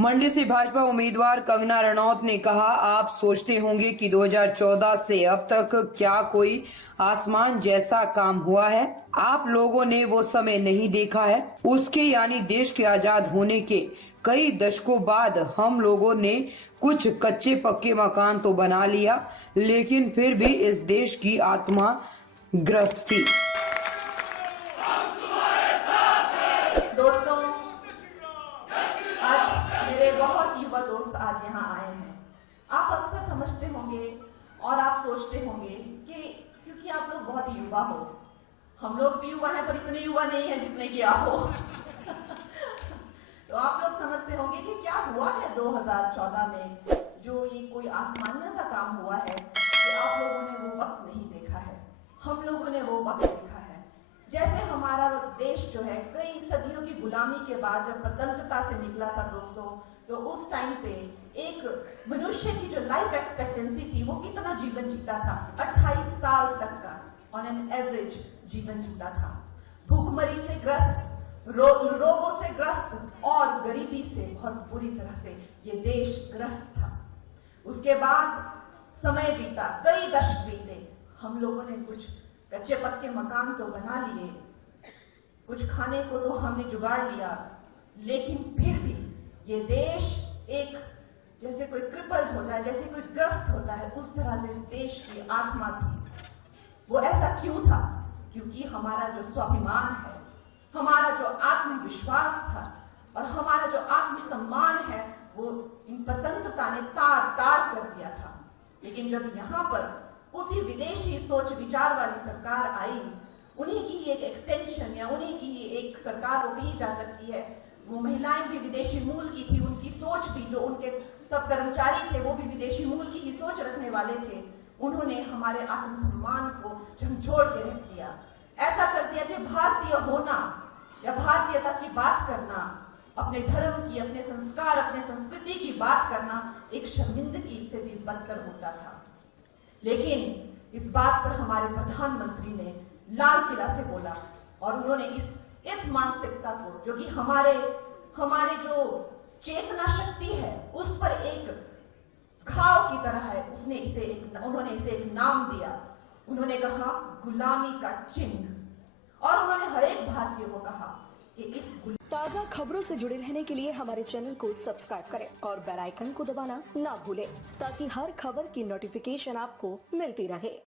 मंडी से भाजपा उम्मीदवार कंगना रनौत ने कहा, आप सोचते होंगे कि 2014 से अब तक क्या कोई आसमान जैसा काम हुआ है। आप लोगों ने वो समय नहीं देखा है। उसके यानी देश के आजाद होने के कई दशकों बाद हम लोगों ने कुछ कच्चे पक्के मकान तो बना लिया, लेकिन फिर भी इस देश की आत्मा ग्रस्त थी। दोस्तों, आज मेरे बहुत युवा दोस्त आज यहाँ आए हैं। आप अक्सर समझते होंगे और आप सोचते होंगे कि क्योंकि आप लोग बहुत युवा हो, हम लोग भी युवा हैं पर इतने युवा नहीं है जितने कि आप हो। तो आप लोग समझते होंगे कि क्या हुआ है 2014 में, जो ये कोई आसमानी सा काम हुआ है कि आप लोगों ने वो वक्त नहीं देखा है। हम लोगों ने वो वक्त देखा है। जैसे हमारा देश जो है कई सदियों की गुलामी के बाद जब स्वतंत्रता से निकला था दोस्तों, तो उस टाइम पे एक मनुष्य की जो लाइफ एक्सपेक्टेंसी थी वो कितना जीवन जीता था, 28 साल तक का ऑन एन एवरेज जीवन जीता था। भूखमरी से ग्रस्त, रोगों से ग्रस्त और गरीबी से बहुत बुरी तरह से ये देश ग्रस्त था। उसके बाद समय बीता, कई दशक बीते, हम लोगों ने कुछ कच्चे पक्के मकान तो बना लिए, कुछ खाने को तो हमने जुगाड़ लिया, लेकिन फिर भी ये देश एक जैसे कोई क्रिपल्ड होता है, जैसे कोई ग्रस्त होता है, उस तरह से इस देश की आत्मा थी। वो ऐसा क्यों था? क्योंकि हमारा जो स्वाभिमान है, हमारा जो आत्मविश्वास था और हमारा जो आत्मसम्मान है, वो इन स्वतंत्रता ने तार तार कर दिया था। लेकिन जब यहाँ पर उसी विदेशी सोच विचार वाली सरकार आई, उन्हीं की एक एक्सटेंशन या उन्हीं की एक सरकार वो कही जा सकती है, वो महिलाएं भी विदेशी मूल की थी, उनकी सोच भी, जो उनके सब कर्मचारी थे वो भी विदेशी मूल की ही सोच रखने वाले थे। उन्होंने हमारे आत्मसम्मान को झंझोड़ के रख दिया। ऐसा कर दिया कि भारतीय होना या भारतीयता की बात करना, अपने धर्म की, अपने संस्कार, अपने संस्कृति की बात करना एक शर्मिंदगी से भी बदतर होता था। लेकिन इस बात पर हमारे प्रधानमंत्री ने लाल किला से बोला और उन्होंने इस मानसिकता को, जो कि हमारे जो चेतना शक्ति है उस पर एक घाव की तरह है, उन्होंने इसे एक नाम दिया। उन्होंने कहा गुलामी का चिन्ह, और उन्होंने हर एक भारतीय को कहा कि इस ताज़ा खबरों से जुड़े रहने के लिए हमारे चैनल को सब्सक्राइब करें और बेल आइकन को दबाना ना भूलें, ताकि हर खबर की नोटिफिकेशन आपको मिलती रहे।